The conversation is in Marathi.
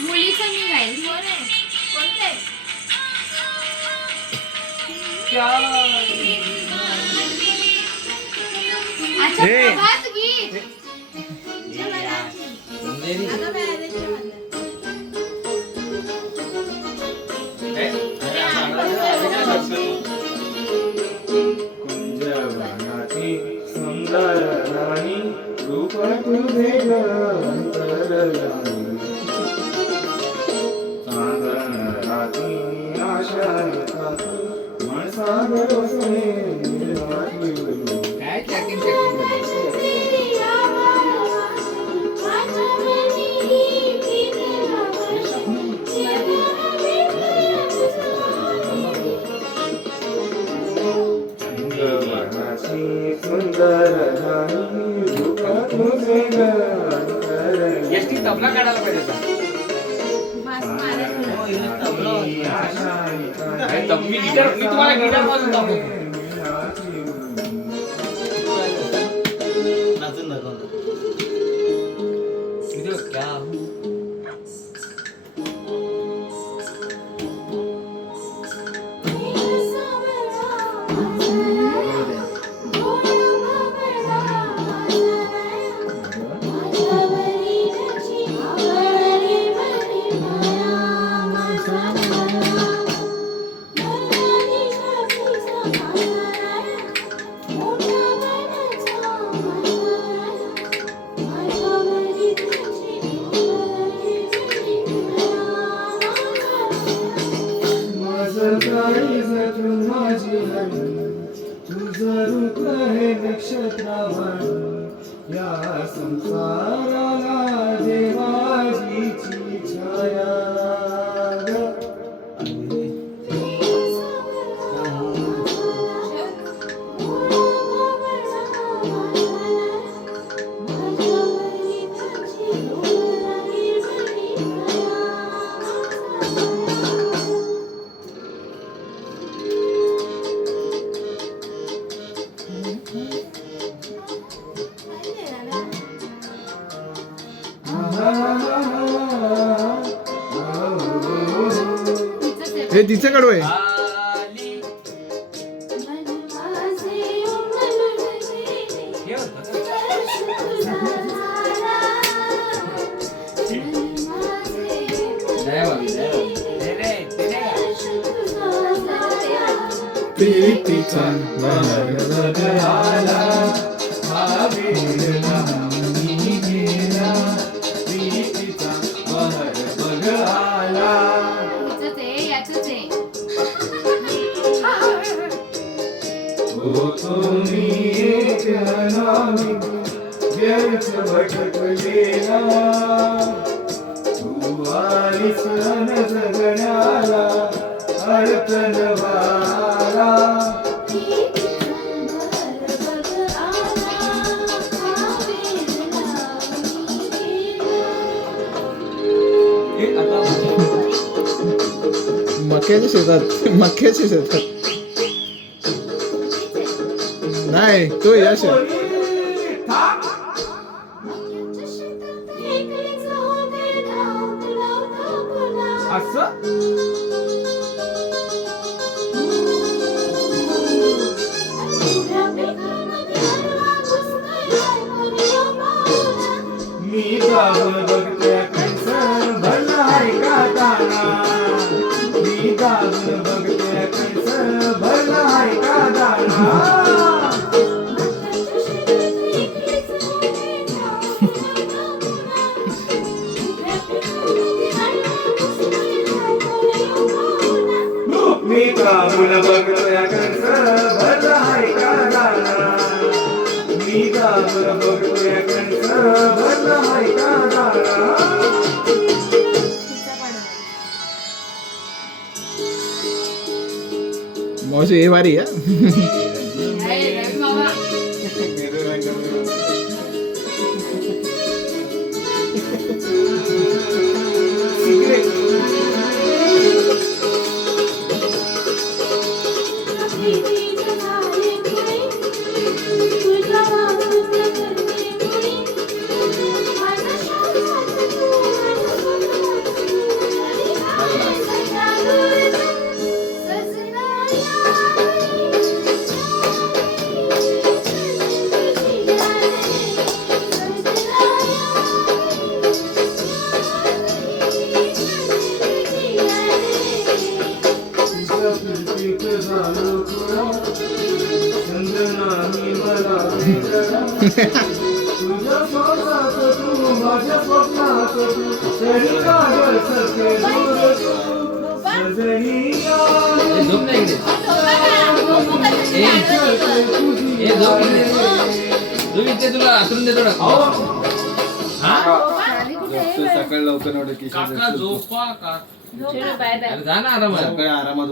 मुलीचं मी गाईल. कोण आहे? कोणते? अच्छा हे. प्रभात गीत. अगं बाई, आले ते म्हणलं. कुंजवनाची सुंदर राणी रूप तुझे ग अंतरराणी चांदण राती आशा येतात मनसागर वसने निर्माती काय चॅटिंग चॅटिंग सुंदर राणी रूप तुझे ग अंतरराणी एसटी तबला काढायला पाहिजे आता. मास्क मारायचं. अरे मी गिटार मी तुम्हाला गिटार वाजवून दाखवतो. नाचून दाखवतो. इथे क्या हूँ? नक्षत्रावाणी या संसाराला देवाजीची छाया हे तिचं कडू आहे. आली. हे होतं का? नाही बाबी, नाही बाबी. ते नाही, ते नाही का? प्रीतीचा बहर आला हा वेळला मी गेला प्रीतीचा बहर बघ आला हिचंच आहे, याचंच आहे. हो तुम्ही एक अनामी व्यर्थ भटकलेला तू आलीस अन जगण्याला अर्थ नवाला मक्याच्या शेतात नाही तो यश आहे. मी जाऊन बघते कैसर भरला आहे का दाना मी जाऊन बघते कैसर भरला आहे का दाना मी जाऊन बघते कैसर भरला आहे का दाना मी जाऊन बघते कैसर भरला आहे का दाना मौसी ये बारी है. आहे, रवी मामा. तुझ्या श्वासात तू माझ्या स्वप्नात तू तरी काजळ सखे दूर तू सजनिया ए, झोप नाही इकडे. ए, झोप इकडे. झोप इथे तुला आतरून देतो ना. हा? खाली कुठे आहे? सकाळी लवकर काका झोपा का? अरे जा ना आरामात. सकाळी आरामात